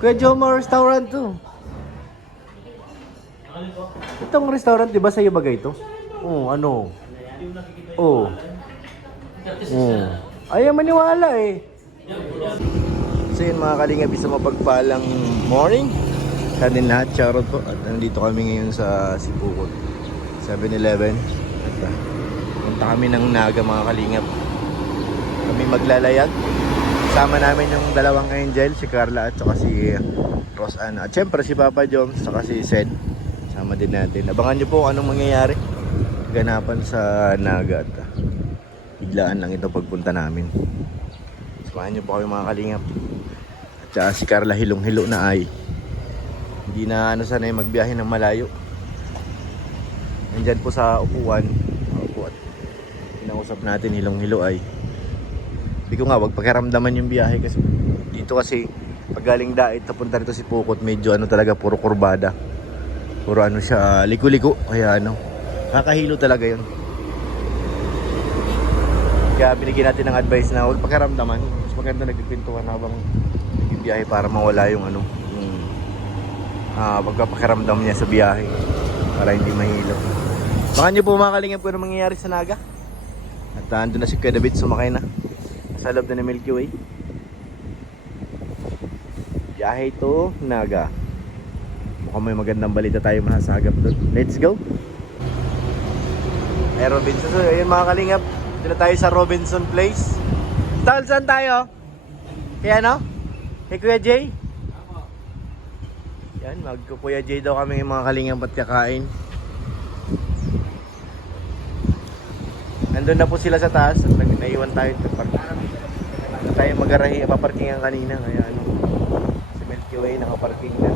Kuya Jomar restaurant to. Itong restaurant, di ba sa iyo bagay ito? Oo, ano? Oo. Oo. Ayaw maniwala eh. So yun mga kalingap, isang mapagpalang morning sa atin lahat, charot po. At nandito kami ngayon sa Sipukot 7-Eleven. At punta kami ng Naga mga kalingap. Kami maglalayag. Sama namin yung dalawang angel, si Carla at saka si Rosana. At syempre si Papa Joms at saka si Sed. Sama din natin. Abangan nyo po anong mangyayari. Ganapan sa Naga. At biglaan lang ito pagpunta namin. Samahan nyo po kami mga kalingap. At saka si Carla hilong-hilo na ay. Hindi na sanay magbiyahe ng malayo. Nandyan po sa upuan. At kinausap natin hilong-hilo ay. Hindi ko nga, wag pakiramdaman yung biyahe kasi dito kasi pag galing Dait napunta rito si Pukot, medyo talaga puro kurbada. Puro siya, liko-liko. Kaya nakakahilo talaga yun. Kaya binigyan natin ng advice na wag pakiramdaman. Mas maganda nagpipintuhan habang nagbibiyahe para mawala yung pagpapakiramdam niya sa biyahe para hindi mahilo. Baka nyo po mga kalingap kung ano mangyayari sa Naga. At andun na si Kuya David, sumakay na sa loob na ng Milky Way. Biyahe ito, Naga. Mukhang may magandang balita tayo masasagap doon. Let's go! Ay Robinson, so yun mga kalingap, dito na tayo sa Robinson Place. Tal, saan tayo? Kaya kay Kuya Jay? Yan, mag-Kuya Jay daw kami mga kalingap at kakain. Nandun na po sila sa taas at naiwan tayo sa parking. Tayo magarahi, paparkingan kanina kaya sa Milky Way nakaparking na.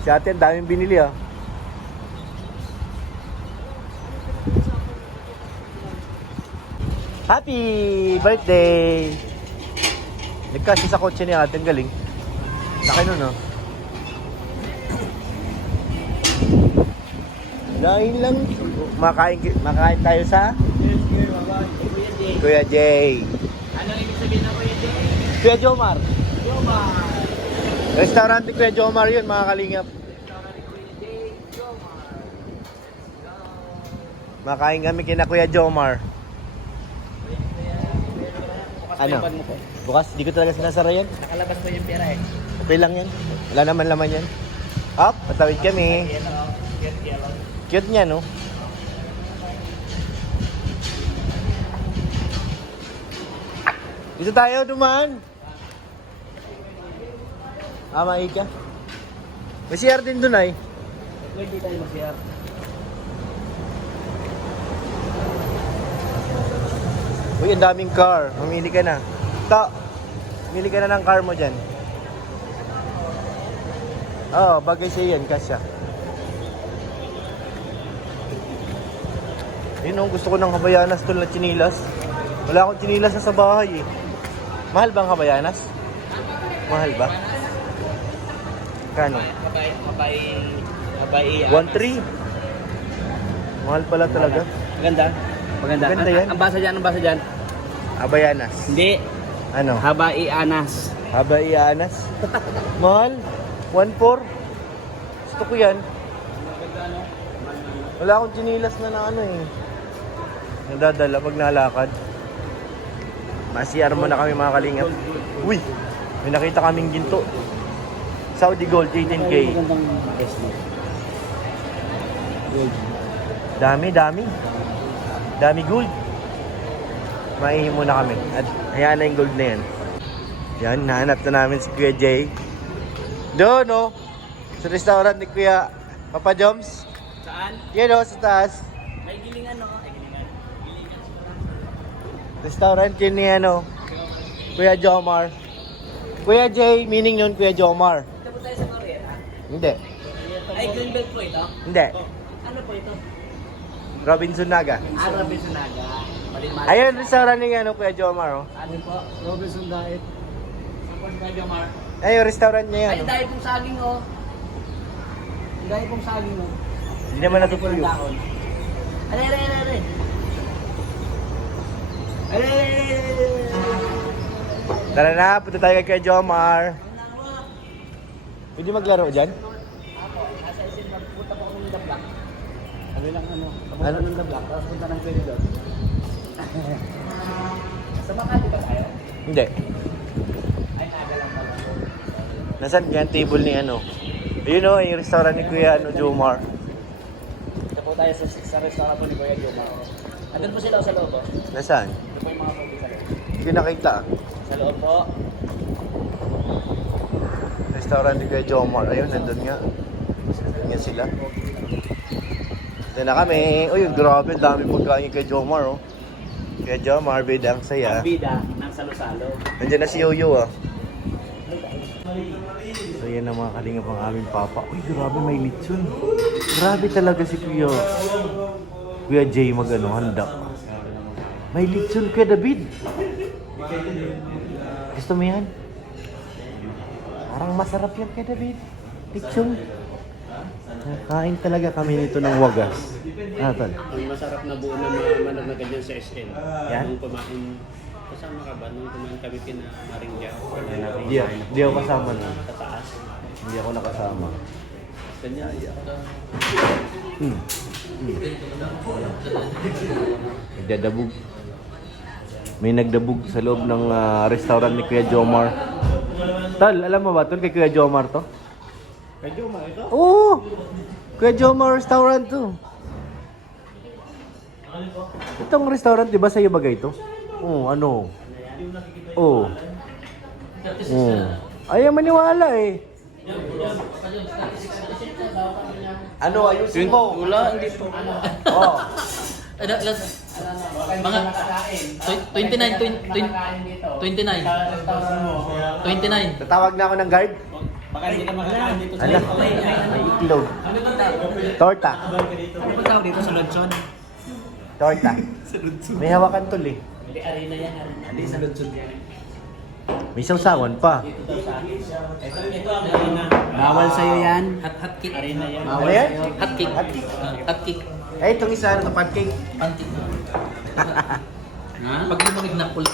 Si ate, ang daming binili Happy birthday! Nagkasya sa kotse ni ate, ang galing. Laki nun Dahil lang makain tayo sa Kuya Jay. Ano ibig sabihin ng Kuya Jay? Kuya Jomar. Jomar. Restaurant ni Kuya Jomar yun mga kalingap. Restaurant ni Kuya Jay, Jomar. Makain kami kina Kuya Jomar. Ano? Bukas, di ko talaga sinasara yan. Nakalabas mo yung pera eh. Okay lang yan. Wala naman laman yan. Up, patawid kami. Cute niya, no? Dito tayo, dumaan. Maika. May CR din dun ay. Pwede tayo mag-share. Uy, ang daming car. Mamili ka na. Mamili ka na ng car mo dyan. Oo, bagay siya yan, kasya. Yun, gusto ko ng Habayanas tol na chinilas. Wala akong chinilas na sa bahay eh. Mahal bang Habayanas? Mahal ba? Kano? Mabay. 1.3. Mahal pala talaga. Maganda. Maganda yan. Ang basa dyan. Habayanas. Hindi. Ano? Habai Anas. Habayanas. Mahal. 1.4. Gusto ko yan. Wala akong chinilas na nadadala pag nalakad. Masiyar mo na kami mga kalingap. Uy! May nakita kaming ginto. Saudi Gold, 18K. Dami gold. Maihi muna kami. At hayaan na yung gold na yan. Yan, nahanap na namin si Kuya Jay. Doon sa restaurant ni Kuya Papa Joms. Saan? Yan sa taas. May gilingan Gilingan. Restaurant yun ni Kuya Jomar. Kuya Jay, meaning nun Kuya Jomar. Ito po tayo sa Korea. Hindi. Ay, Greenbelt po ito? Hindi. Ano po ito? Robinson Naga. Robinson Naga. Malimali. Ayun, restaurant ni Kuya Jomar. Ano po? Robinson Diet. Saan po si Kuya Jomar? Ayun, restaurant niya Ay, yan. dahil pong saging Dahil pong saging Hindi naman natutuyo. Are. Tara na, punta tayo kay Jomar. Pwede maglaro dyan? Nasa isin, magpunta po kami ng The Block. Kami lang Ano? papunta ng The Block, tapos punta ng Peridot. Sa Makati ba tayo? Hindi. Ay, naga lang pala. Nasaan yan table ni ano? Ayun o, yung restaurant ni Kuya Jomar. Ito po tayo sa restaurant po ni Kuya Jomar. Andun po sila sa loob po. Nasaan? Ito po yung mga movie sa loob. Hindi nakita. Sa loob po. Restaurant ni Kuya Jomar. Ayun, nandun nga. Nandun nga sila. Diyan na kami. Uy, grabe. Dami pagkain kay Jomar, oh. Kaya Jomar, beda ang saya. Ang bida ng salo-salo. Nandiyan na si Yoyo, ah. So yan ang mga kalinga pang aming papa. Uy, grabe may lechon. Grabe talaga si Kuya Jay handa. May lechon, Kuya David. Gusto mo yan? Parang masarap yan, Kuya David. Lechon. Kain talaga kami nito ng wagas. Tol. Ang masarap na buo na mga manok na ganyan sa SM. Yan? Nung kumain, kasama ka ba? Nung kumain kami kina Maringja. Di ako kasama na. Sa taas. Hindi ako nakasama. Ganyan. Nagdadabog. May nagdabog sa loob ng restaurant ni Kuya Jomar. Tal, alam mo ba tol kay Kuya Jomar to? Kay Jomar ito? Oo! Kuya Jomar restaurant to. Itong restaurant, di ba sa iyo bagay ito? Oo, ano? Oo. Oo. Ayaw maniwala eh. Ano, ayusin mo? Wala, hindi po. Oh. Mga 29. 29. Tatawag na ako ng guard. Baka hindi ka makakain dito sa Anak, may itlog. Torta. Ano ba tawag dito sa Lodson? Torta. May hawakan tol eh. Hindi, arena yan. Hindi sa Lodson yan. May sausawan pa. Ito ang arena. Bawal sa'yo yan. Hot cake. Arena yan. Ano yan? Hot cake. Hot cake. Hot cake. Eh, itong isa, ano, pancake. Pancake. Pag lumamig na pulit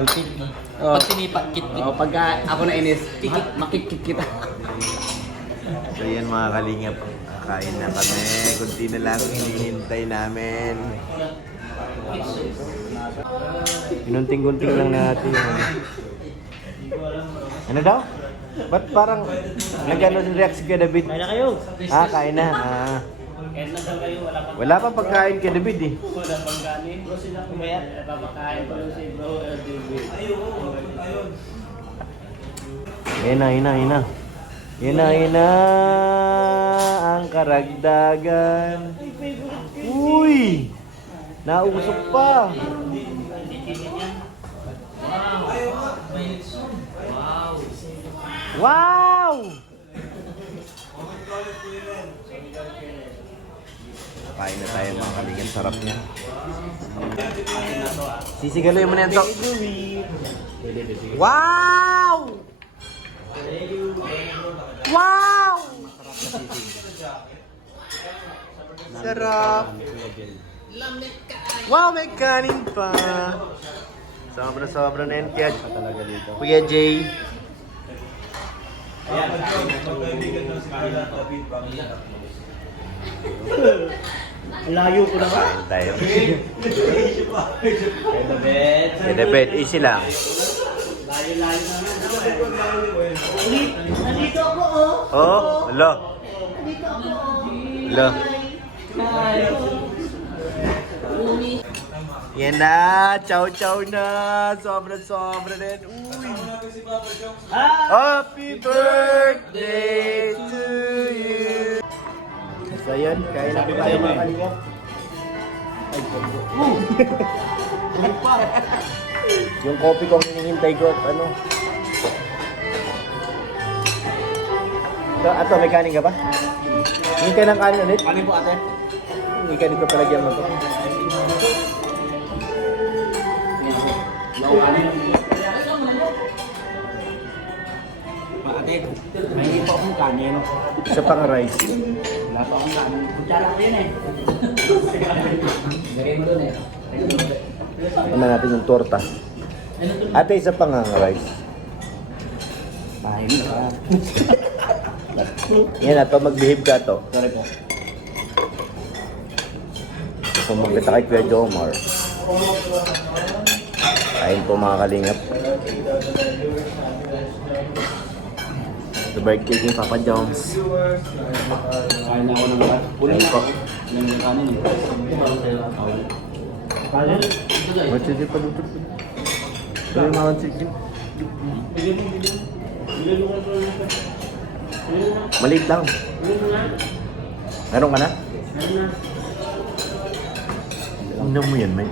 cake. Oh. Pag tinipa, kit. Oh, pagka ako na inis, makikik kita. So yan mga kalingap. Kain na kami. Kunti na lang hinihintay namin. Pinunting-gunting lang natin. Ano daw? Ba't parang nag-ano si react si Kuya David? Kaya na kayo. Kain na. Kaya na daw kayo. Wala pang Wala pang pagkain kay David eh. wala pang kanin. Bro sila kumaya. Papakain pa rin si Bro LDB. Yan na. Yan na. Ang karagdagan. Uy! Nausok pa. Wow! Kain na tayo mga kaligyan. Sarap niya. Sisigaloy mo na yan to. Wow! Wow! Sarap. Wow, may kanin pa. Sobra na yan kaya Kuya Jay. Layo ko na ba? Kain tayo. Kaya the bed. Kaya the bed, easy lang. Layo-layo na lang. Nandito ako, oh. Oh, hello. Nandito ako, oh. Hello. Yan na, chow na. Sobra na yan. Uy. Happy birthday to you. So yun, kain na po tayo mga kalingap. Yung coffee ko ang hinihintay ko at ano. Ato, may kanin ka ba? Hindi ka ng kanin ulit? Kanin po ate. Hindi ka dito palagyan mo to. Ate, may pa akong kanin. Isa pang rice. Wala pa akong kanin. Kutsara ko yun eh. Gawin mo dun eh. Naman natin yung torta. Ate, isa pa nga rice. Bahay mo ka. Yan na to, mag-behave ka to. Sorry po. Kung magkita kay Kuya Jomar. Ayun po mga kalingap. The birthday ni Papa Joms. Kain na ako ng lahat. Ayun po. Ilan yung kanin eh. May chicken pa dito. Ito yung mga chicken. Maliit lang. Meron ka na? Tingnan mo yan, may.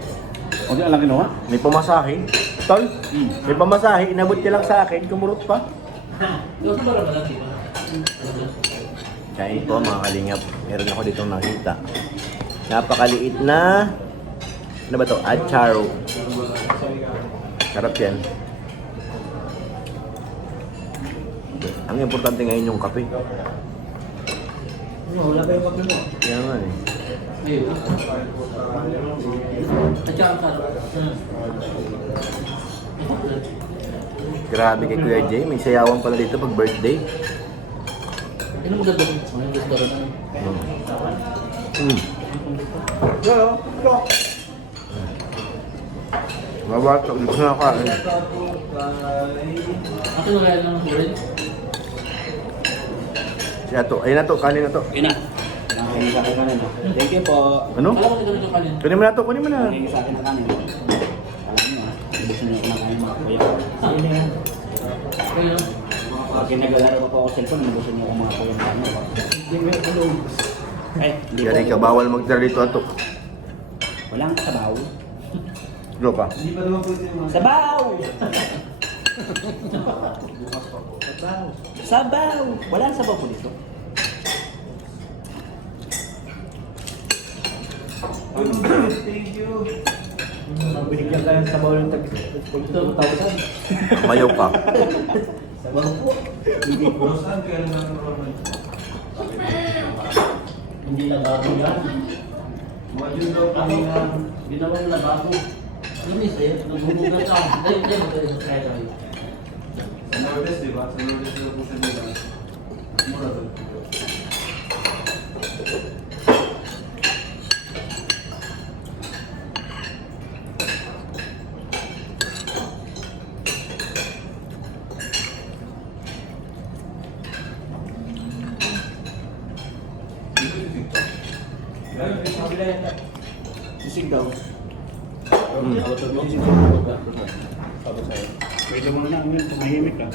Huwag lang ginawa. May pamasahe. Tol, may pamasahe. Inabot ka lang sa akin. Kumurot pa. Kain po mga kalingap. Meron ako ditong nakita. Napakaliit na... Ano ba to? Acharo. Sarap yan. Ang importante ngayon yung kape. Wala pa yung kape mo. Kaya nga eh. Ayun. At saka ang Grabe kay Kuya Jay. May sayawan pala dito pag birthday. Ano maganda rin? Ano gusto rin? Mabato. Hindi ko na kain. Ako na kaya lang rin. Siya to. Ayun na to. Kanin na to. Okay na. Nakain sa akin kanin. Thank you po. Ano? Alam ko na ganun yung kanin. Kunin mo na to. Kunin mo na. Nakain sa akin ng kanin. Alam niyo ah. Gusto niyo kumakain mga kuya. Sino yan? Kaya lang. Pag naglalaro pa po ako cellphone, gusto niyo kumakain ng kanin. Ay, hindi po. Yari ka. Bawal magdala dito ato. Walang sabaw. Bro ka. Sabaw! Sabaw! Walang sabaw po dito. Binigyan tayo ng sabaw ng tag-2,000. Mayaw ka. Hindi na bago yan. Module daw kanina. Ginawang na bago. Ano yung sa'yo? Nagbubugat ka. Hindi, magaling sa kaya tayo. Sa Nordes, di ba? Sa Nordes sila po siya nila. Mura doon. Sisig daw. Pwede mo na lang yun, tumahimik ka.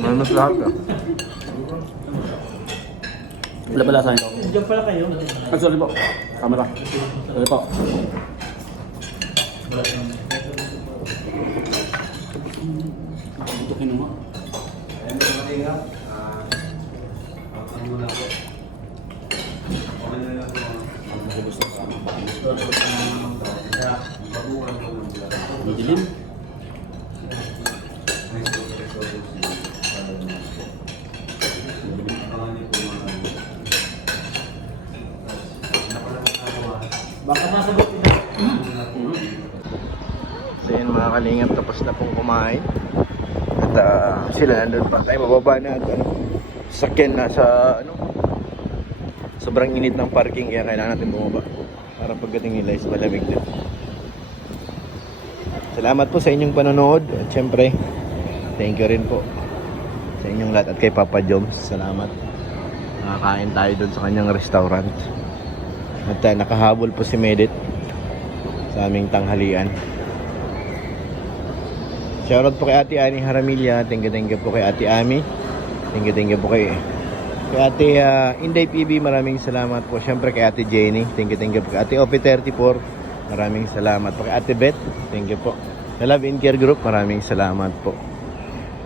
Mas lahat ka. Wala pala sa inyo. Diyan pala kayo. Ah, sorry po. Camera. Sorry po. Ito kinuha. Ayun na matinga. Ang muna po. Okay na lang po. Ang gusto ko. Baguhan po ng black. Ang dilim. Nice po. Pangalan po mga napalakatawa. Baka masagot nila. So yun mga kalingap, tapos na pong kumain. At sila nandun pa tayo, mababa na at sakyan na sa sobrang init ng parking, kaya kailangan natin bumaba para pagdating nila is malamig na. Salamat po sa inyong panonood at syempre thank you rin po sa inyong lahat at kay Papa Joms. Salamat, nakakain tayo doon sa kanyang restaurant at nakahabol po si Medit sa aming tanghalian. Shoutout po kay Ate Ani Haramilla. Thank you po kay Ate Ami. Thank you po kay Ate Inday PB. Maraming salamat po. Siyempre kay Ate Jenny. Thank you po kay Ate OP34. Maraming salamat po kay Ate Beth. Thank you po. Sa Love and Care Group. Maraming salamat po.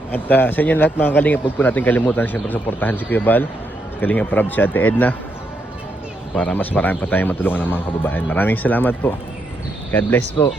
At sa inyo lahat mga kalingap, huwag po natin kalimutan siyempre suportahan si Kuya Bal, Kalingap Rob, si Ate Edna, para mas marami pa tayong matulungan ng mga kababayan. Maraming salamat po. God bless po.